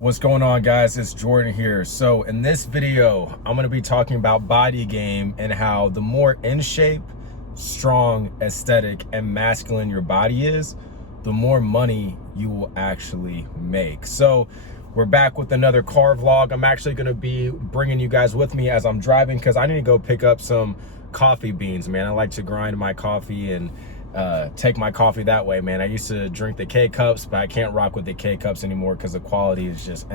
What's going on, guys? It's Jordan here. So in this video, I'm going to be talking about body game and how the more in shape, strong, aesthetic, and masculine your body is, the more money you will actually make. So we're back with another car vlog. I'm actually going to be bringing you guys with me as I'm driving because I need to go pick up some coffee beans, man. I like to grind my coffee and take my coffee that way, man. I used to drink the K-Cups, but I can't rock with the K-Cups anymore because the quality is just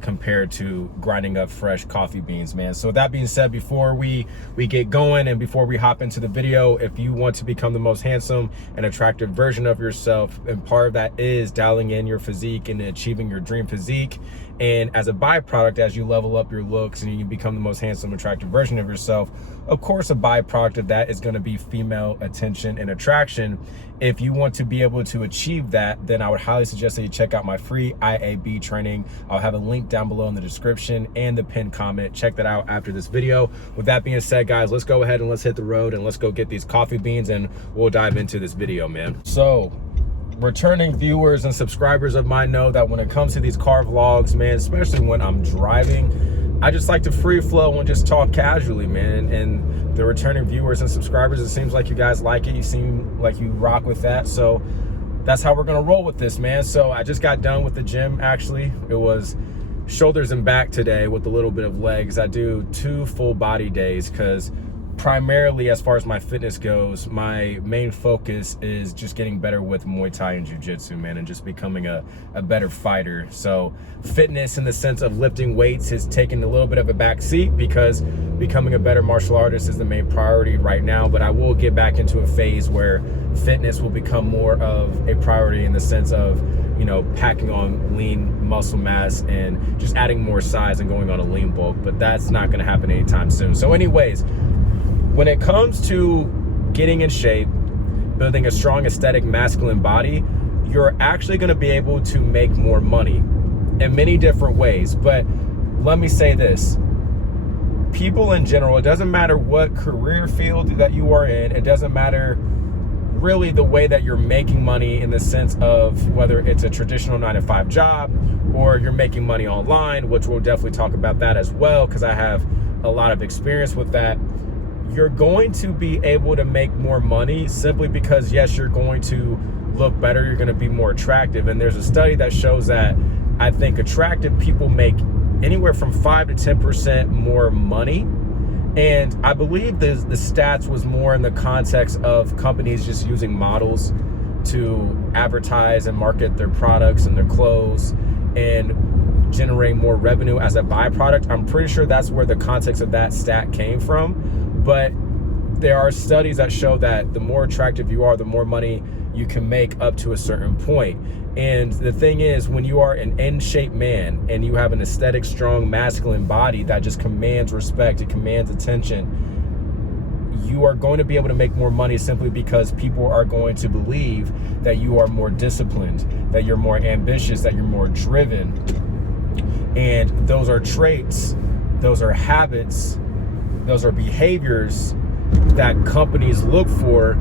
compared to grinding up fresh coffee beans, man. So with that being said, before we get going and before we hop into the video, if you want to become the most handsome and attractive version of yourself, and part of that is dialing in your physique and achieving your dream physique, and as a byproduct, as you level up your looks and you become the most handsome, attractive version of yourself, of course, a byproduct of that is going to be female attention and attraction. If you want to be able to achieve that, then I would highly suggest that you check out my free IAB training. I'll have a link down below in the description and the pinned comment. Check that out after this video. With that being said, guys, let's go ahead and let's hit the road and let's go get these coffee beans and we'll dive into this video, man. So, returning viewers and subscribers of mine know that when it comes to these car vlogs, man, especially when I'm driving, I just like to free flow and just talk casually, man. And the returning viewers and subscribers, it seems like you guys like it. You seem like you rock with that. So that's how we're gonna roll with this, man. So I just got done with the gym, actually. It was shoulders and back today with a little bit of legs. I do 2 full body days because primarily, as far as my fitness goes, my main focus is just getting better with Muay Thai and Jiu-Jitsu, man, and just becoming a better fighter. So fitness in the sense of lifting weights has taken a little bit of a back seat because becoming a better martial artist is the main priority right now. But I will get back into a phase where fitness will become more of a priority in the sense of, you know, packing on lean muscle mass and just adding more size and going on a lean bulk. But that's not going to happen anytime soon. So anyways, when it comes to getting in shape, building a strong aesthetic masculine body, you're actually going to be able to make more money in many different ways. But let me say this, people in general, it doesn't matter what career field that you are in, it doesn't matter really the way that you're making money in the sense of whether it's a traditional 9-to-5 job or you're making money online, which we'll definitely talk about that as well because I have a lot of experience with that. You're going to be able to make more money simply because, yes, you're going to look better, you're going to be more attractive. And there's a study that shows that I think attractive people make anywhere from 5 to 10% more money. And I believe the stats was more in the context of companies just using models to advertise and market their products and their clothes and generate more revenue as a byproduct. I'm pretty sure that's where the context of that stat came from. But there are studies that show that the more attractive you are, the more money you can make up to a certain point. And the thing is, when you are an in-shape man and you have an aesthetic, strong, masculine body that just commands respect, it commands attention, you are going to be able to make more money simply because people are going to believe that you are more disciplined, that you're more ambitious, that you're more driven. And those are traits, those are habits, those are behaviors that companies look for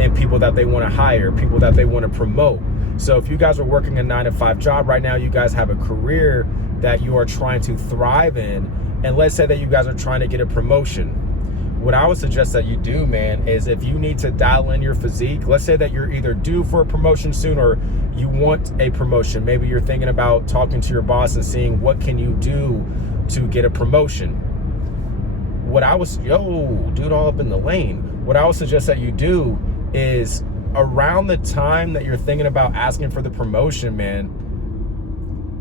in people that they want to hire, people that they want to promote. So if you guys are working a 9-to-5 job right now, you guys have a career that you are trying to thrive in, and let's say that you guys are trying to get a promotion. What I would suggest that you do, man, is if you need to dial in your physique, let's say that you're either due for a promotion soon or you want a promotion. Maybe you're thinking about talking to your boss and seeing what can you do to get a promotion. What I was, dude, all up in the lane. What I would suggest that you do is around the time that you're thinking about asking for the promotion, man,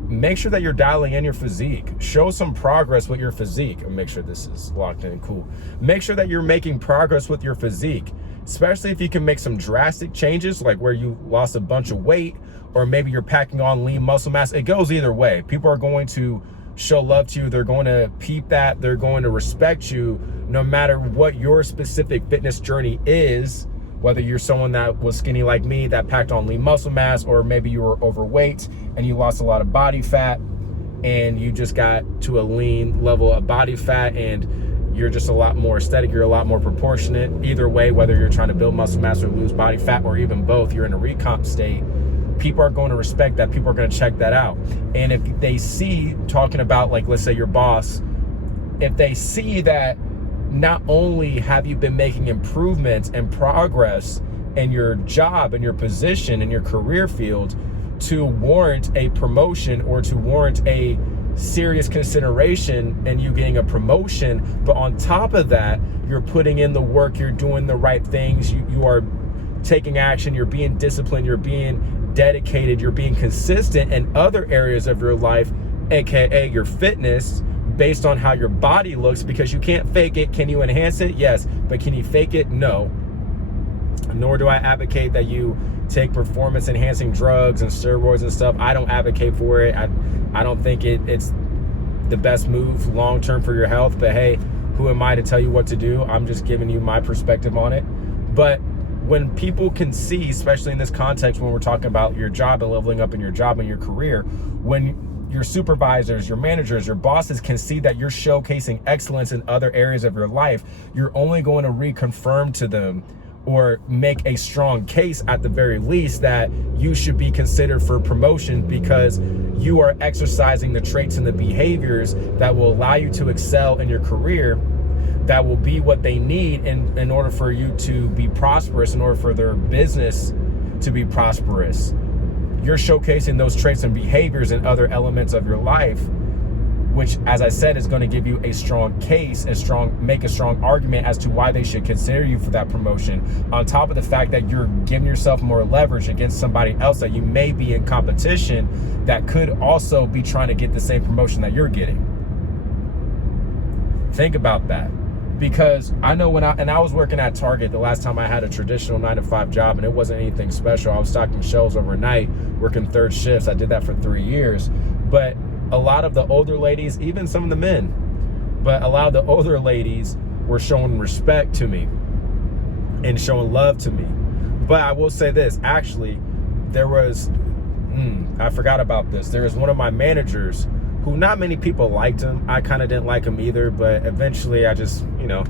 make sure that you're dialing in your physique. Show some progress with your physique. And make sure this is locked in, cool. Make sure that you're making progress with your physique, especially if you can make some drastic changes, like where you lost a bunch of weight, or maybe you're packing on lean muscle mass. It goes either way. People are going to show love to you, they're going to peep that, they're going to respect you no matter what your specific fitness journey is, whether you're someone that was skinny like me that packed on lean muscle mass, or maybe you were overweight and you lost a lot of body fat and you just got to a lean level of body fat and you're just a lot more aesthetic, you're a lot more proportionate. Either way, whether you're trying to build muscle mass or lose body fat or even both, you're in a recomp state, people are going to respect that. People are going to check that out. And if they see, talking about, like, let's say your boss, if they see that not only have you been making improvements and progress in your job and your position in your career field to warrant a promotion or to warrant a serious consideration and you getting a promotion, but on top of that, you're putting in the work, you're doing the right things, you are taking action, you're being disciplined, you're being dedicated, you're being consistent in other areas of your life, aka your fitness, based on how your body looks, because you can't fake it. Can you enhance it? Yes. But can you fake it? No. Nor do I advocate that you take performance enhancing drugs and steroids and stuff. I don't advocate for it. I don't think it's the best move long term for your health, but hey, who am I to tell you what to do? I'm just giving you my perspective on it. But when people can see, especially in this context, when we're talking about your job and leveling up in your job and your career, when your supervisors, your managers, your bosses can see that you're showcasing excellence in other areas of your life, you're only going to reconfirm to them or make a strong case at the very least that you should be considered for promotion, because you are exercising the traits and the behaviors that will allow you to excel in your career, that will be what they need in order for you to be prosperous, in order for their business to be prosperous. You're showcasing those traits and behaviors in other elements of your life, which, as I said, is going to give you a strong case, make a strong argument as to why they should consider you for that promotion, on top of the fact that you're giving yourself more leverage against somebody else that you may be in competition that could also be trying to get the same promotion that you're getting. Think about that. Because I know when I was working at Target the last time I had a traditional 9-to-5 job, and it wasn't anything special. I was stocking shelves overnight, working third shifts. I did that for 3 years. But a lot of the older ladies, even some of the men, but a lot of the older ladies were showing respect to me and showing love to me. But I will say this, actually, there was, I forgot about this. There was one of my managers who not many people liked him. I kind of didn't like him either, but eventually I just, I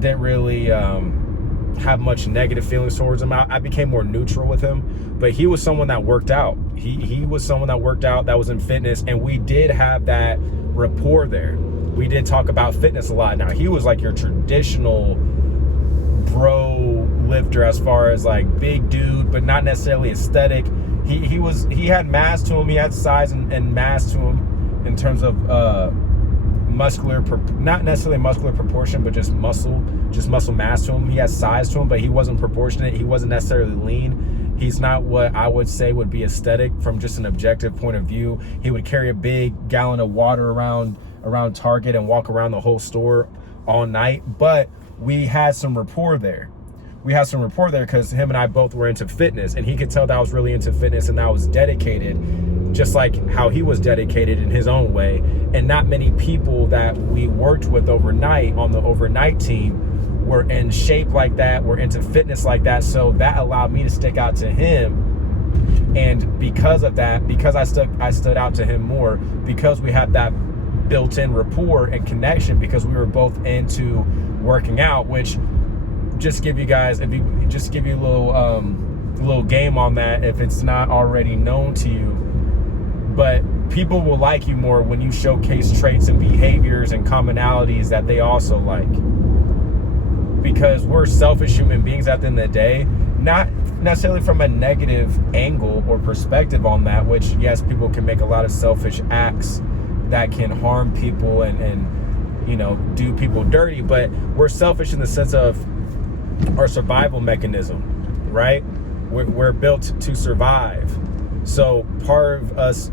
didn't really have much negative feelings towards him. I became more neutral with him, but he was someone that worked out. He was someone that worked out, that was in fitness, and we did have that rapport there. We did talk about fitness a lot. Now, he was like your traditional bro lifter as far as like big dude, but not necessarily aesthetic. He had mass to him. He had size and mass to him in terms of muscular, not necessarily muscular proportion, but just muscle mass to him. He has size to him, but he wasn't proportionate. He wasn't necessarily lean. He's not what I would say would be aesthetic from just an objective point of view. He would carry a big gallon of water around Target and walk around the whole store all night. But we had some rapport there. Because him and I both were into fitness, and he could tell that I was really into fitness and that I was dedicated, just like how he was dedicated in his own way. And not many people that we worked with overnight on the overnight team were in shape like that, were into fitness like that. So that allowed me to stick out to him. And because of that, because I stood out to him more, because we had that built-in rapport and connection, because we were both into working out, which just give you guys, if you just give you a little game on that, if it's not already known to you. But people will like you more when you showcase traits and behaviors and commonalities that they also like, because we're selfish human beings at the end of the day, not necessarily from a negative angle or perspective on that, which yes, people can make a lot of selfish acts that can harm people and do people dirty, but we're selfish in the sense of our survival mechanism, right? We're built to survive. So part of us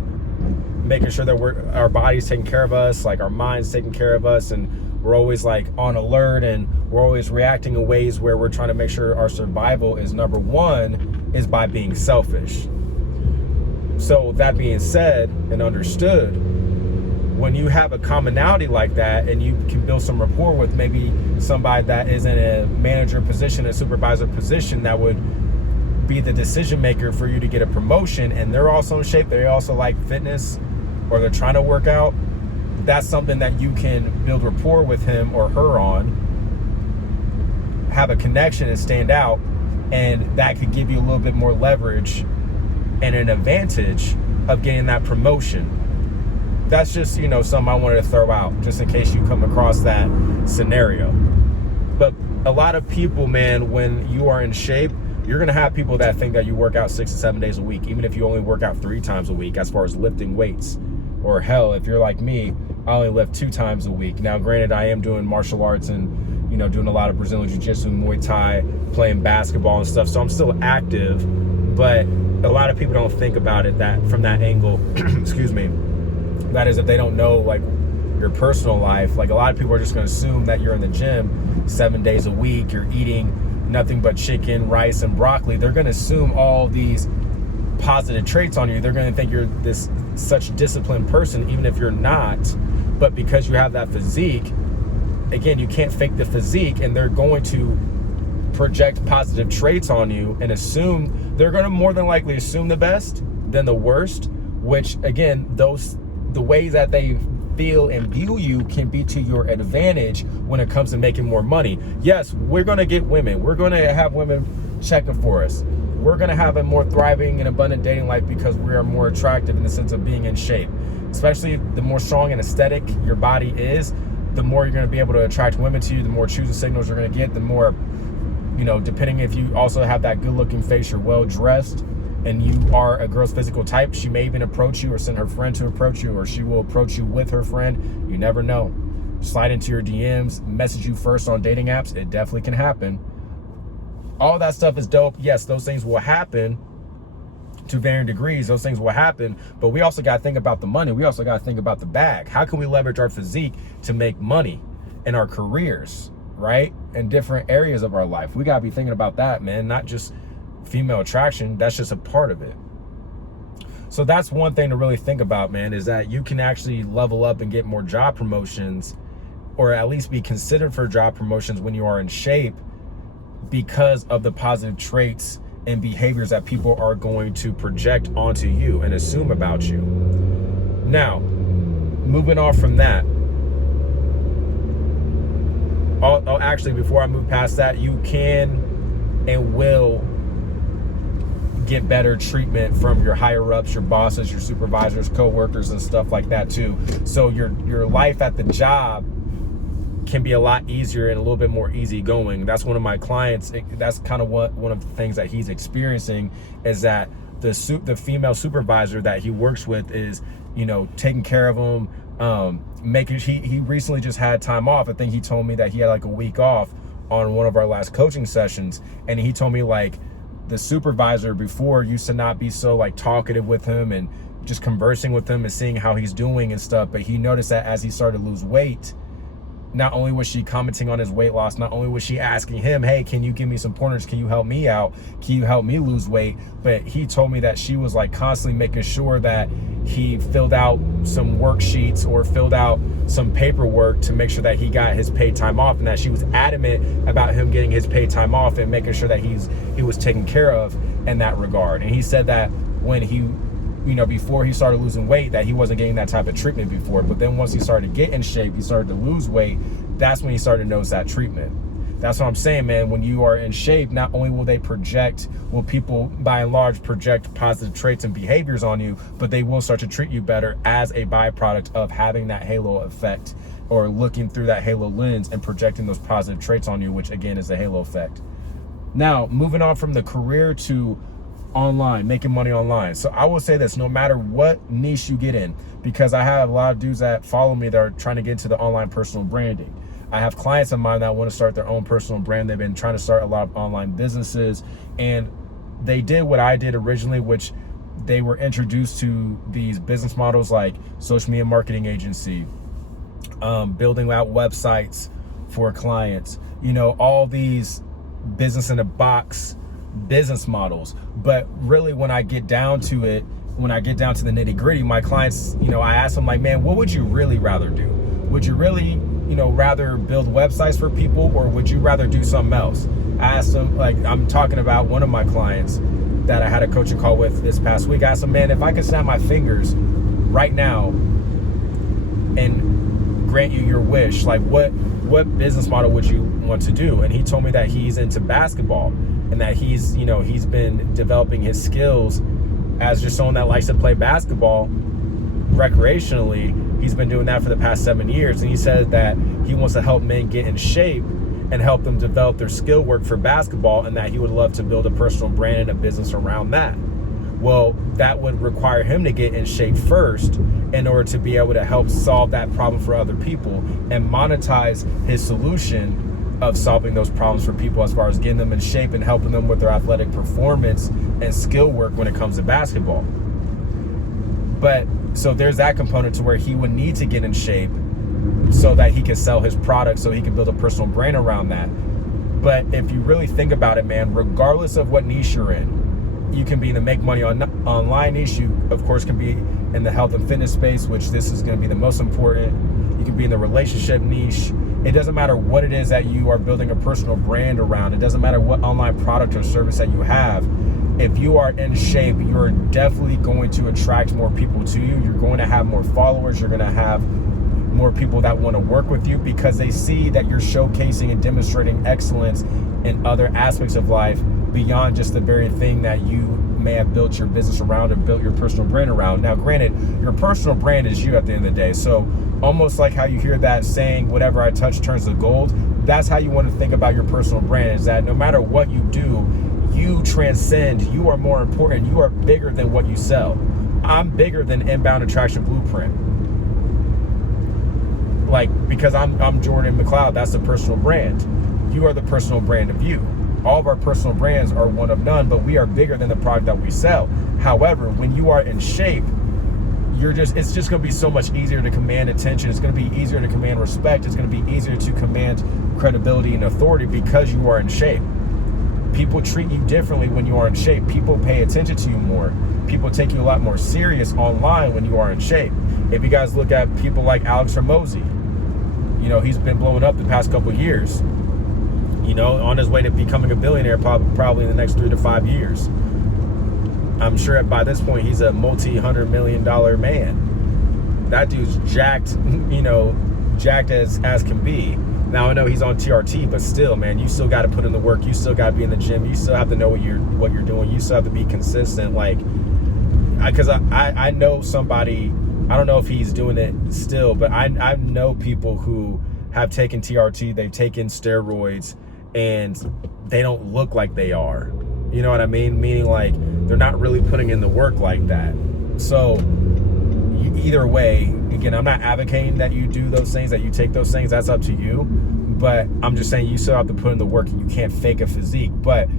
making sure that our body's taking care of us, like our mind's taking care of us, and we're always like on alert, and we're always reacting in ways where we're trying to make sure our survival is number one, is by being selfish. So that being said and understood, when you have a commonality like that and you can build some rapport with maybe somebody that is in a manager position, a supervisor position, that would be the decision maker for you to get a promotion, and they're also in shape, they also like fitness, or they're trying to work out, that's something that you can build rapport with him or her on, have a connection and stand out, And that could give you a little bit more leverage and an advantage of getting that promotion. That's just, something I wanted to throw out just in case you come across that scenario. But a lot of people, man, when you are in shape, you're going to have people that think that you work out 6 to 7 days a week, even if you only work out 3 times a week as far as lifting weights. Or hell, if you're like me, I only lift 2 times a week. Now, granted, I am doing martial arts and, doing a lot of Brazilian Jiu-Jitsu, Muay Thai, playing basketball and stuff. So I'm still active, but a lot of people don't think about it that from that angle. Excuse me. That is, if they don't know like your personal life, like a lot of people are just going to assume that you're in the gym 7 days a week, you're eating nothing but chicken, rice, and broccoli. They're going to assume all these positive traits on you. They're going to think you're this such disciplined person, even if you're not. But because you have that physique, again, you can't fake the physique, and they're going to project positive traits on you and assume, they're going to more than likely assume the best than the worst, which again, the ways that they feel and view you can be to your advantage when it comes to making more money. Yes, we're going to get women. We're going to have women checking for us. We're going to have a more thriving and abundant dating life because we are more attractive in the sense of being in shape. Especially the more strong and aesthetic your body is, the more you're going to be able to attract women to you, the more choosing signals you're going to get, the more, depending if you also have that good looking face, you're well dressed, and you are a girl's physical type, she may even approach you or send her friend to approach you, or she will approach you with her friend. You never know. Slide into your DMs, message you first on dating apps. It definitely can happen. All that stuff is dope. Yes, those things will happen to varying degrees. Those things will happen, but we also got to think about the money. We also got to think about the bag. How can we leverage our physique to make money in our careers, right? In different areas of our life. We got to be thinking about that, man, not just female attraction. That's just a part of it. So that's one thing to really think about, man, is that you can actually level up and get more job promotions, or at least be considered for job promotions when you are in shape, because of the positive traits and behaviors that people are going to project onto you and assume about you. Now, moving on from that, actually, before I move past that, you can and will get better treatment from your higher ups, your bosses, your supervisors, co-workers, and stuff like that too. So your life at the job can be a lot easier and a little bit more easygoing. That's one of my clients. That's kind of one of the things that he's experiencing, is that the female supervisor that he works with is, taking care of him, he recently just had time off. I think he told me that he had like a week off on one of our last coaching sessions, and he told me like the supervisor before used to not be so like talkative with him and just conversing with him and seeing how he's doing and stuff, but he noticed that as he started to lose weight, not only was she commenting on his weight loss, not only was she asking him, hey, can you give me some pointers? Can you help me out? Can you help me lose weight? But he told me that she was like constantly making sure that he filled out some worksheets or filled out some paperwork to make sure that he got his paid time off, and that she was adamant about him getting his paid time off and making sure that he was taken care of in that regard. And he said that when he, before he started losing weight, that he wasn't getting that type of treatment before. But then once he started to get in shape, he started to lose weight. That's when he started to notice that treatment. That's what I'm saying, man. When you are in shape, not only will people by and large project positive traits and behaviors on you, but they will start to treat you better as a byproduct of having that halo effect, or looking through that halo lens and projecting those positive traits on you, which again is the halo effect. Now, moving on from the career to online, making money online. So I will say this, no matter what niche you get in, because I have a lot of dudes that follow me that are trying to get into the online personal branding. I have clients of mine that want to start their own personal brand. They've been trying to start a lot of online businesses, and they did what I did originally, which they were introduced to these business models like social media marketing agency, building out websites for clients, all these business in a box business models. But really, when I get down to it, when I get down to the nitty gritty, my clients, I ask them like, man, what would you really rather do? Would you really, rather build websites for people, or would you rather do something else? I asked them, like, I'm talking about one of my clients that I had a coaching call with this past week. I asked him, man, if I could snap my fingers right now and grant you your wish, like what business model would you want to do? And he told me that he's into basketball. and that he's been developing his skills as just someone that likes to play basketball recreationally. He's been doing that for the past 7 years, and he said that he wants to help men get in shape and help them develop their skill work for basketball, and that he would love to build a personal brand and a business around that. Well, that would require him to get in shape first in order to be able to help solve that problem for other people and monetize his solution of solving those problems for people, as far as getting them in shape and helping them with their athletic performance and skill work when it comes to basketball. But so there's that component to where he would need to get in shape so that he can sell his product, so he can build a personal brand around that. But if you really think about it, man, regardless of what niche you're in, you can be in the make money online niche. You, of course, can be in the health and fitness space, which this is going to be the most important. You can be in the relationship niche. It doesn't matter what it is that you are building a personal brand around. It doesn't matter what online product or service that you have. If you are in shape, you're definitely going to attract more people to you. You're going to have more followers. You're going to have more people that want to work with you because they see that you're showcasing and demonstrating excellence in other aspects of life beyond just the very thing that you may have built your business around or built your personal brand around. Now, granted, your personal brand is you at the end of the day. So almost like how you hear that saying, whatever I touch turns to gold, that's how you want to think about your personal brand, is that no matter what you do, you transcend, you are more important, you are bigger than what you sell. I'm bigger than Inbound Attraction Blueprint. Like, because I'm Jordan McLeod, that's the personal brand. You are the personal brand of you. All of our personal brands are one of none, but we are bigger than the product that we sell. However, when you are in shape, it's just going to be so much easier to command attention. It's going to be easier to command respect. It's going to be easier to command credibility and authority because you are in shape. People treat you differently when you are in shape. People pay attention to you more. People take you a lot more serious online when you are in shape. If you guys look at people like Alex Hormozi, he's been blowing up the past couple of years, on his way to becoming a billionaire probably in the next 3 to 5 years. I'm sure by this point he's a multi-$100 million man. That dude's jacked, jacked as can be. Now, I know he's on TRT, but still, man, you still got to put in the work. You still got to be in the gym. You still have to know what you're doing. You still have to be consistent. Like, because I know somebody, I don't know if he's doing it still, but I know people who have taken TRT, they've taken steroids, and they don't look like they are. You know what I mean? Meaning, like, they're not really putting in the work like that. So either way, again, I'm not advocating that you do those things, that you take those things. That's up to you. But I'm just saying you still have to put in the work, and you can't fake a physique. But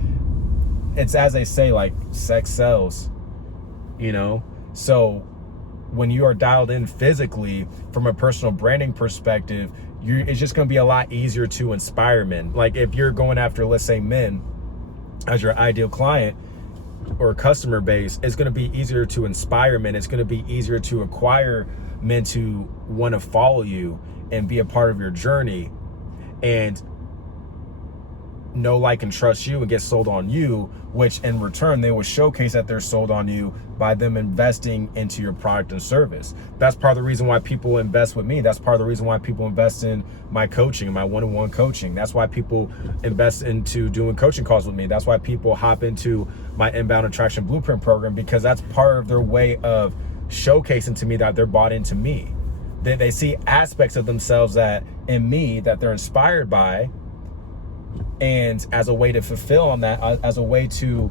it's, as they say, like, sex sells, So when you are dialed in physically from a personal branding perspective, it's just going to be a lot easier to inspire men. Like, if you're going after, let's say, men as your ideal client or customer base, it's going to be easier to inspire men. It's going to be easier to acquire men to want to follow you and be a part of your journey and know, like, and trust you and get sold on you, which in return they will showcase that they're sold on you by them investing into your product and service. That's part of the reason why people invest with me. That's part of the reason why people invest in my coaching, my one-on-one coaching. That's why people invest into doing coaching calls with me. That's why people hop into my Inbound Attraction Blueprint program, because that's part of their way of showcasing to me that they're bought into me. They see aspects of themselves that in me that they're inspired by, and as a way to fulfill on that, as a way to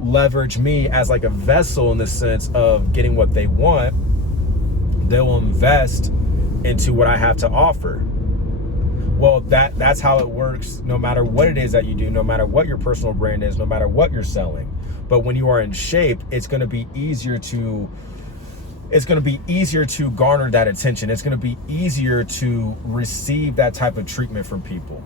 leverage me as like a vessel in the sense of getting what they want, they will invest into what I have to offer. Well, that's how it works, no matter what it is that you do, no matter what your personal brand is, no matter what you're selling. But when you are in shape, it's going to be easier to garner that attention. It's going to be easier to receive that type of treatment from people.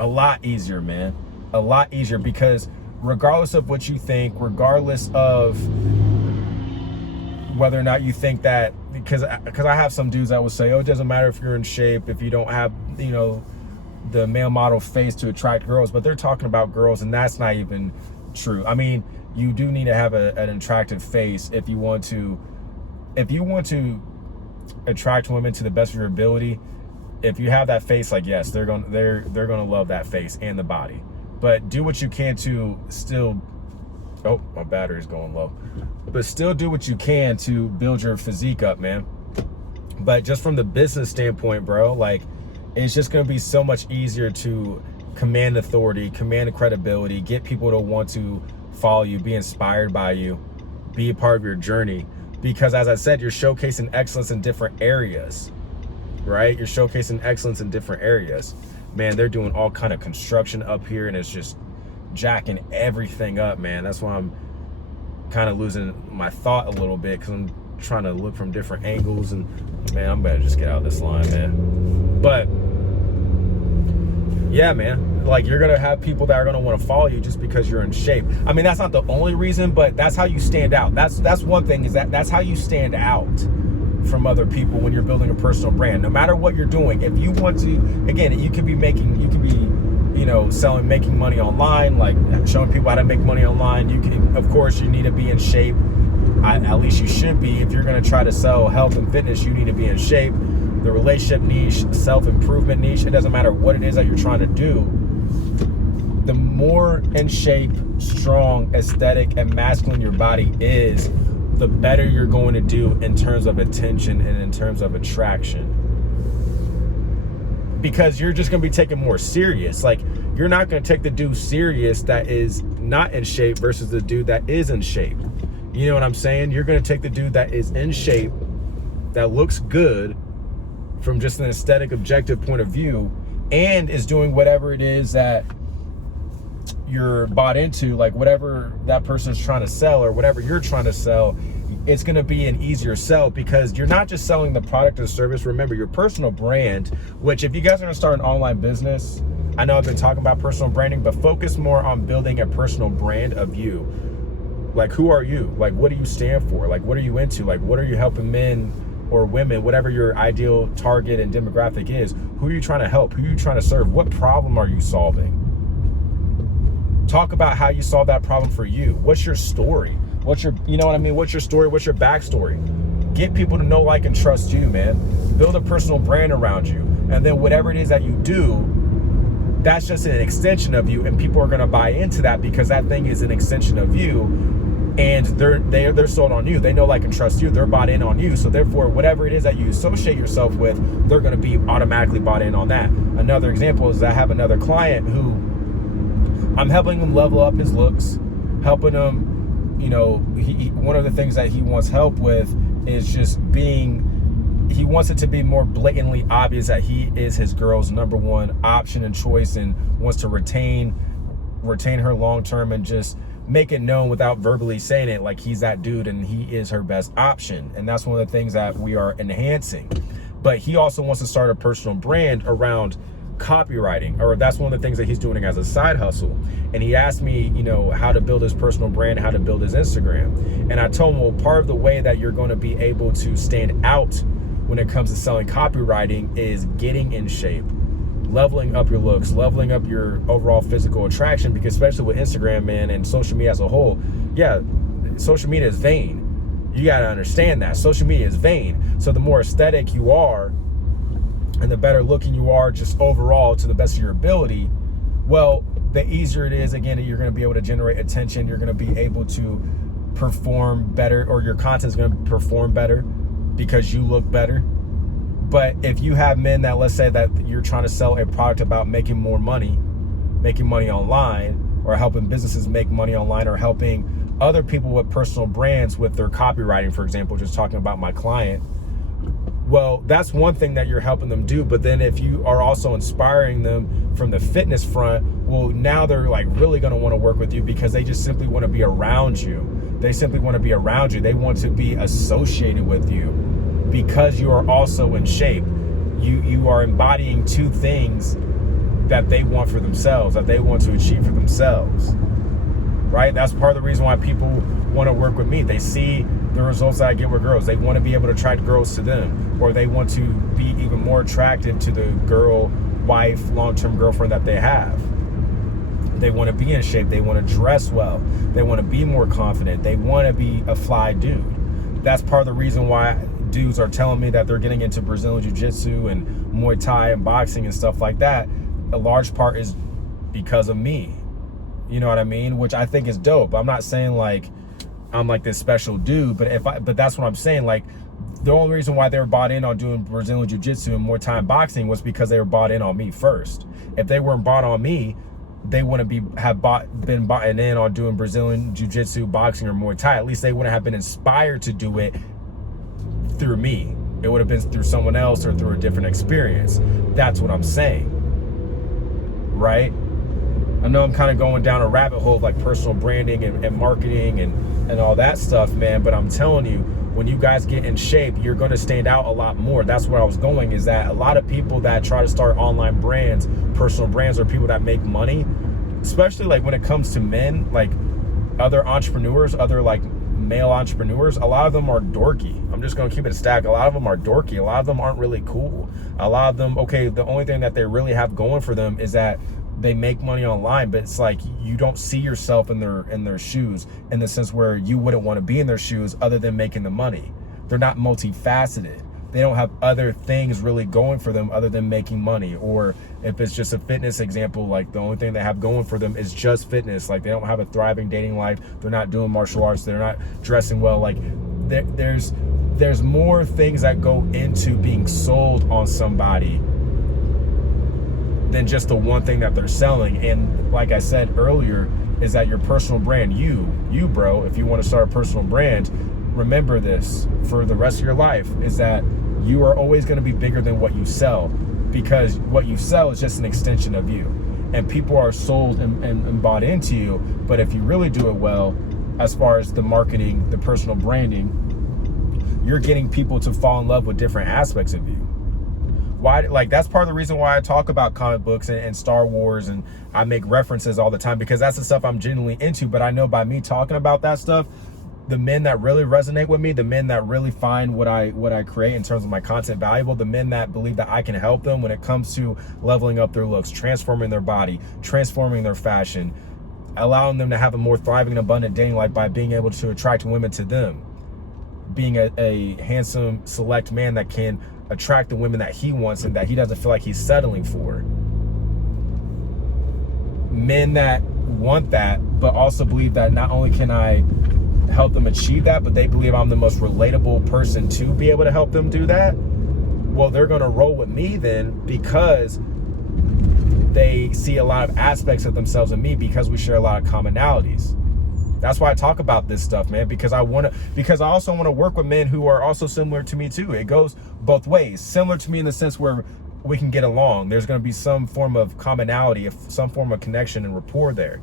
A lot easier, man. A lot easier, because regardless of what you think, regardless of whether or not you think that, because I have some dudes that will say, oh, it doesn't matter if you're in shape, if you don't have, the male model face to attract girls, but they're talking about girls, and that's not even true. I mean, you do need to have an attractive face if you want to attract women to the best of your ability. If you have that face, like, yes, they're gonna love that face and the body. but do what you can to still, oh, my battery's going low, but still do what you can to build your physique up, man. But just from the business standpoint, bro, like, it's just going to be so much easier to command authority, command credibility, get people to want to follow you, be inspired by you, be a part of your journey. Because as I said, you're showcasing excellence in different areas, right? You're showcasing excellence in different areas. Man, they're doing all kind of construction up here, and it's just jacking everything up, man. That's why I'm kind of losing my thought a little bit, because I'm trying to look from different angles, and man, I'm better just get out of this line, man. But yeah, man, like, you're gonna have people that are gonna want to follow you just because you're in shape. I mean, that's not the only reason, but that's how you stand out. That's one thing, is that's how you stand out from other people when you're building a personal brand. No matter what you're doing, if you want to, again, you could be you know, making money online, like showing people how to make money online. You can, of course, you need to be in shape. At least you should be. If you're going to try to sell health and fitness, you need to be in shape. The relationship niche, self-improvement niche, it doesn't matter what it is that you're trying to do. The more in shape, strong, aesthetic, and masculine your body is, the better you're going to do in terms of attention and in terms of attraction. Because you're just going to be taken more serious. Like, you're not going to take the dude serious that is not in shape versus the dude that is in shape. You know what I'm saying? You're going to take the dude that is in shape, that looks good from just an aesthetic, objective point of view, and is doing whatever it is that you're bought into, like whatever that person's trying to sell or whatever you're trying to sell. It's going to be an easier sell, because you're not just selling the product or service. Remember, your personal brand, which, if you guys are going to start an online business, I know I've been talking about personal branding, but focus more on building a personal brand of you. Like, who are you? Like, what do you stand for? Like, what are you into? Like, what are you helping men or women, whatever your ideal target and demographic is? Who are you trying to help? Who are you trying to serve? What problem are you solving? Talk about how you solve that problem for you. What's your story? What's your, you know what I mean? What's your story? What's your backstory? Get people to know, like, and trust you, man. Build a personal brand around you. And then whatever it is that you do, that's just an extension of you, and people are going to buy into that because that thing is an extension of you, and they're sold on you. They know, like, and trust you. They're bought in on you. So therefore, whatever it is that you associate yourself with, they're going to be automatically bought in on that. Another example is I have another client who I'm helping him level up his looks, helping him, you know, one of the things that he wants help with is just he wants it to be more blatantly obvious that he is his girl's number one option and choice, and wants to retain her long term, and just make it known without verbally saying it, like he's that dude and he is her best option. And that's one of the things that we are enhancing. But he also wants to start a personal brand around copywriting, or that's one of the things that he's doing as a side hustle. And he asked me, you know, how to build his personal brand, how to build his Instagram. And I told him, well, part of the way that you're going to be able to stand out when it comes to selling copywriting is getting in shape, leveling up your looks, leveling up your overall physical attraction. Because especially with Instagram, man, and social media as a whole, yeah, social media is vain. You got to understand that social media is vain. So the more aesthetic you are, and the better looking you are just overall to the best of your ability, well, the easier it is, again, you're going to be able to generate attention. You're going to be able to perform better, or your content is going to perform better because you look better. But if you have men that, let's say that you're trying to sell a product about making more money, making money online, or helping businesses make money online, or helping other people with personal brands with their copywriting, for example, just talking about my client, well, that's one thing that you're helping them do. But then if you are also inspiring them from the fitness front, well, now they're like really going to want to work with you, because they just simply want to be around you. They simply want to be around you. They want to be associated with you because you are also in shape. You are embodying two things that they want for themselves, that they want to achieve for themselves, right? That's part of the reason why people want to work with me. They see the results that I get with girls. They want to be able to attract girls to them, or they want to be even more attractive to the girl, wife, long-term girlfriend that they have. They want to be in shape. They want to dress well. They want to be more confident. They want to be a fly dude. That's part of the reason why dudes are telling me that they're getting into Brazilian Jiu-Jitsu and Muay Thai and boxing and stuff like that. A large part is because of me. You know what I mean? Which I think is dope. I'm not saying like I'm like this special dude, but that's what I'm saying. Like, the only reason why they were bought in on doing Brazilian Jiu-Jitsu and Muay Thai boxing was because they were bought in on me first. If they weren't bought on me, they wouldn't been bought in on doing Brazilian Jiu-Jitsu, boxing, or Muay Thai. At least they wouldn't have been inspired to do it through me. It would have been through someone else or through a different experience. That's what I'm saying, right? I know I'm kind of going down a rabbit hole of like personal branding and marketing and all that stuff, man, but I'm telling you, when you guys get in shape, you're going to stand out a lot more. That's where I was going, is that a lot of people that try to start online brands, personal brands, or people that make money, especially like when it comes to men, like other entrepreneurs, other like male entrepreneurs, a lot of them are dorky. I'm just going to keep it a stack. A lot of them are dorky. A lot of them aren't really cool. A lot of them, okay, the only thing that they really have going for them is that they make money online, but it's like you don't see yourself in their shoes, in the sense where you wouldn't want to be in their shoes other than making the money. They're not multifaceted. They don't have other things really going for them other than making money. Or if it's just a fitness example, like the only thing they have going for them is just fitness. Like they don't have a thriving dating life. They're not doing martial arts. They're not dressing well. Like there's more things that go into being sold on somebody than just the one thing that they're selling. And like I said earlier, is that your personal brand, you bro, if you want to start a personal brand, remember this for the rest of your life, is that you are always going to be bigger than what you sell, because what you sell is just an extension of you, and people are sold and bought into you. But if you really do it well, as far as the marketing, the personal branding, you're getting people to fall in love with different aspects of you. Why? Like, that's part of the reason why I talk about comic books and Star Wars, and I make references all the time, because that's the stuff I'm genuinely into. But I know by me talking about that stuff, the men that really resonate with me, the men that really find what I create in terms of my content valuable, the men that believe that I can help them when it comes to leveling up their looks, transforming their body, transforming their fashion, allowing them to have a more thriving and abundant dating life by being able to attract women to them, being a handsome, select man that can attract the women that he wants and that he doesn't feel like he's settling for. Men that want that, but also believe that not only can I help them achieve that, but they believe I'm the most relatable person to be able to help them do that. Well, they're going to roll with me then, because they see a lot of aspects of themselves in me, because we share a lot of commonalities. That's why I talk about this stuff, man, because I also want to work with men who are also similar to me too. It goes both ways. Similar to me in the sense where we can get along. There's going to be some form of commonality, some form of connection and rapport there,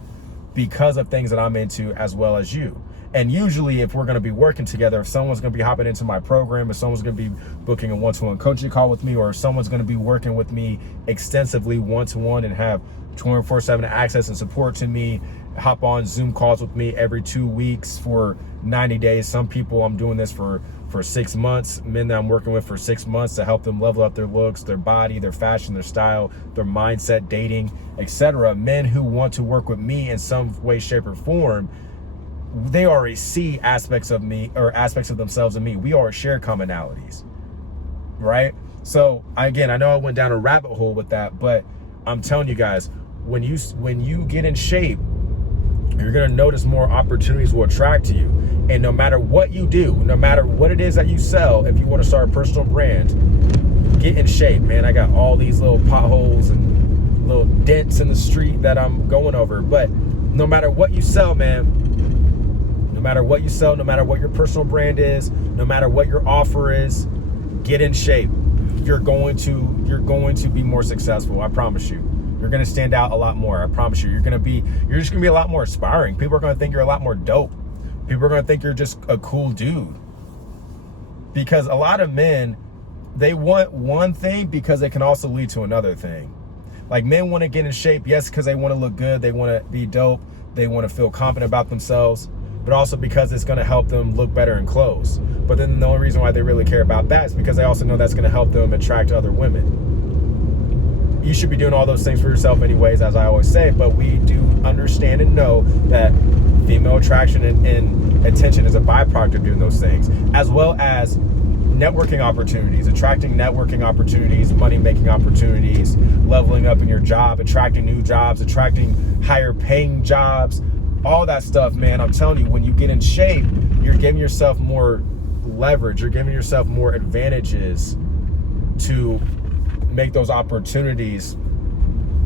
because of things that I'm into as well as you. And usually if we're going to be working together, if someone's going to be hopping into my program, if someone's going to be booking a one-to-one coaching call with me, or if someone's going to be working with me extensively one-to-one and have 24/7 access and support to me, hop on Zoom calls with me every 2 weeks for 90 days. Some people I'm doing this for 6 months, men that I'm working with for 6 months to help them level up their looks, their body, their fashion, their style, their mindset, dating, etc. Men who want to work with me in some way, shape, or form, they already see aspects of me, or aspects of themselves in me. We already share commonalities, right? So again, I know I went down a rabbit hole with that, but I'm telling you guys, when you get in shape, you're going to notice more opportunities will attract to you. And no matter what you do, no matter what it is that you sell, if you want to start a personal brand, get in shape, man. I got all these little potholes and little dents in the street that I'm going over. But no matter what you sell, man, no matter what you sell, no matter what your personal brand is, no matter what your offer is, get in shape. You're going to be more successful. I promise you. You're going to stand out a lot more. I promise you. You're just going to be a lot more inspiring. People are going to think you're a lot more dope. People are going to think you're just a cool dude. Because a lot of men, they want one thing because it can also lead to another thing. Like, men want to get in shape, yes, because they want to look good. They want to be dope. They want to feel confident about themselves, but also because it's going to help them look better in clothes. But then the only reason why they really care about that is because they also know that's going to help them attract other women. You should be doing all those things for yourself anyways, as I always say, but we do understand and know that female attraction and attention is a byproduct of doing those things, as well as networking opportunities, attracting networking opportunities, money-making opportunities, leveling up in your job, attracting new jobs, attracting higher paying jobs, all that stuff, man. I'm telling you, when you get in shape, you're giving yourself more leverage, you're giving yourself more advantages to make those opportunities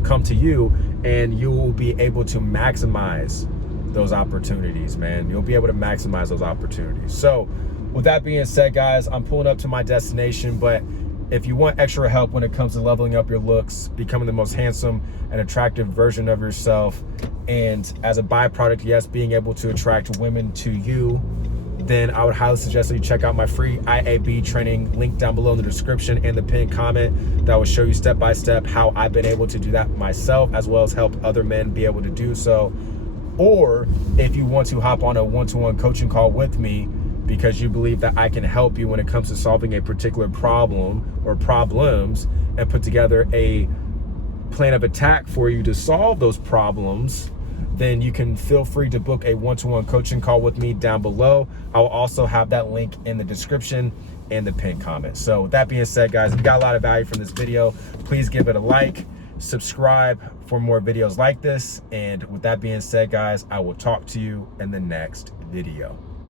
come to you, and you will be able to maximize those opportunities, man. You'll be able to maximize those opportunities. So with that being said, guys, I'm pulling up to my destination, but if you want extra help when it comes to leveling up your looks, becoming the most handsome and attractive version of yourself, and as a byproduct, yes, being able to attract women to you, then I would highly suggest that you check out my free IAB training, link down below in the description and the pinned comment, that will show you step by step how I've been able to do that myself, as well as help other men be able to do so. Or if you want to hop on a one-to-one coaching call with me because you believe that I can help you when it comes to solving a particular problem or problems, and put together a plan of attack for you to solve those problems, then you can feel free to book a one-to-one coaching call with me down below. I will also have that link in the description and the pinned comment. So with that being said, guys, if you got a lot of value from this video, please give it a like, subscribe for more videos like this. And with that being said, guys, I will talk to you in the next video.